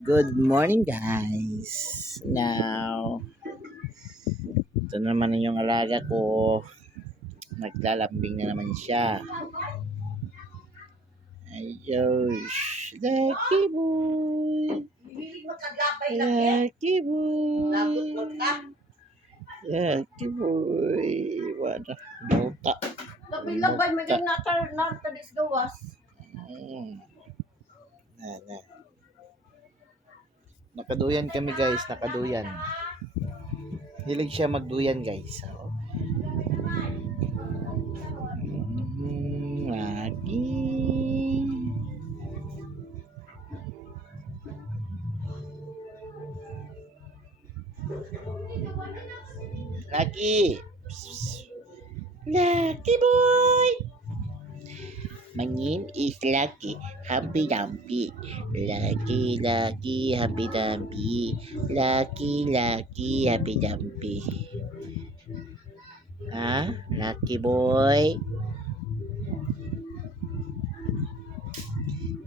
Good morning, guys. Now, ito naman yung alaga ko. Naglalambing na naman siya. Ayos. Lucky boy. Lucky boy. Lucky boy. Wala. Buta. Labay-labay, may ganyan nata disgawas. Na. Nakaduyan kami, guys. Nakaduyan. Hilig siya magduyan, guys. So, lagi. Lucky. Lucky boy. My name is Lucky Humpy Dumpy. Lucky, Humpy Dumpy. Lucky, Humpy Dumpy. Ha? Lucky boy.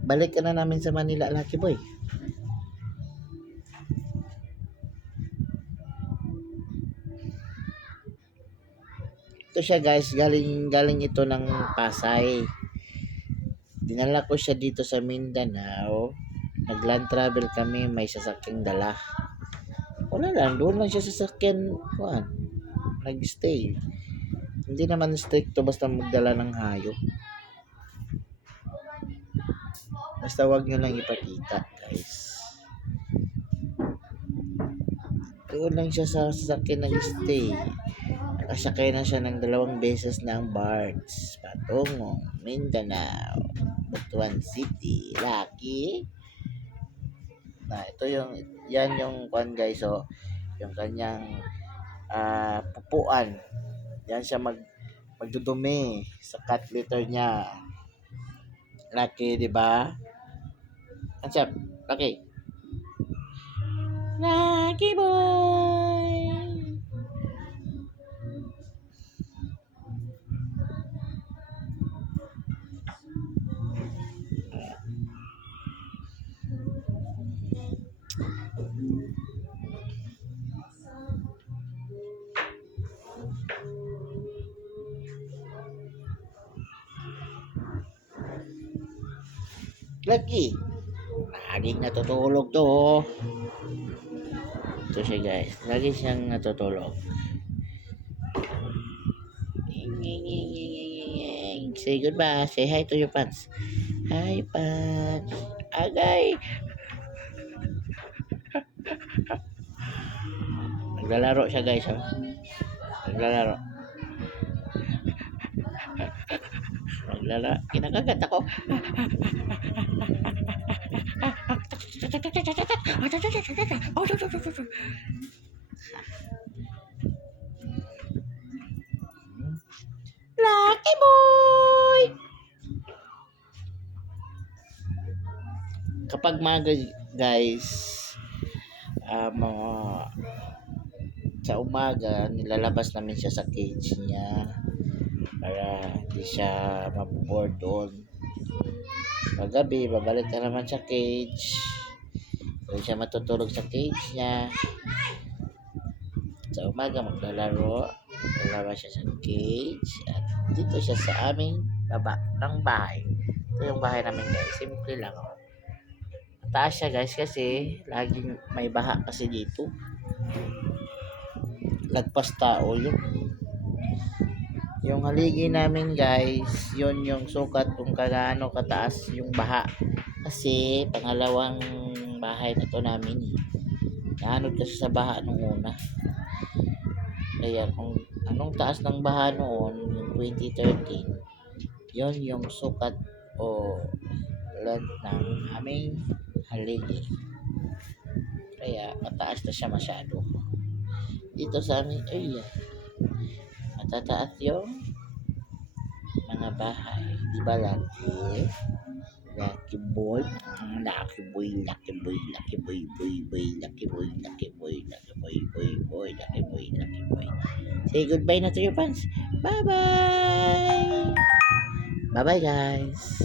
Balik ka na namin sa Manila, Lucky boy. Ito siya, guys, galing ito ng Pasay. Dinala ko siya dito sa Mindanao. Nag-land travel kami, may sasakyang dala. Wala lang, doon lang siya sasakyan. Nag-stay. Hindi naman stricto basta magdala ng hayop. Basta wag nyo lang ipakita, guys. Doon lang siya sa sasakyan nag-stay. Nakasakay na siya ng 2 beses ng barge patungong Mindanao, Butuan City. Lucky. Ito yan yung guys, yung kanyang pupuan. Yan siya magdudumi sa cat litter niya. Lucky, di ba? Ansap, Lucky. Lucky boy. Lucky. Laging natutulog to. Ito siya, guys. Lagi siyang natutulog. Say goodbye. Say hi to your fans. Hi, fans. Agay. Naglalaro siya, guys. Naglalaro. Kinakagat ako. Lucky boy. Kapag maga, guys, sa umaga nilalabas namin siya sa cage niya para hindi siya maboboard doon. Paggabi, babalik na naman sa cage. Doon siya matutulog sa cage niya. Sa umaga, maglalaro. Lalabas siya sa cage. At dito siya sa aming baba ng bahay. Ito yung bahay namin, guys. Simple lang. Mataas siya, guys, kasi laging may baha kasi dito. Lagpas tao yun. Yung haligi namin, guys, yun yung sukat kung gaano kataas yung baha. Kasi pangalawang bahay na to namin. Nahanod kasi sa baha nung una. Kaya kung anong taas ng baha noon, yung 2013, yun yung sukat o length ng aming haligi. Kaya mataas na siya masyado. Dito sa aming area, matataas yung mga bahay. Di ba, Lucky? Lucky boy. Lucky boy, lucky boy, lucky boy, boy, lucky boy, lucky boy, lucky boy, lucky boy, lucky boy. Say goodbye na to your fans. Bye-bye. Bye-bye, guys.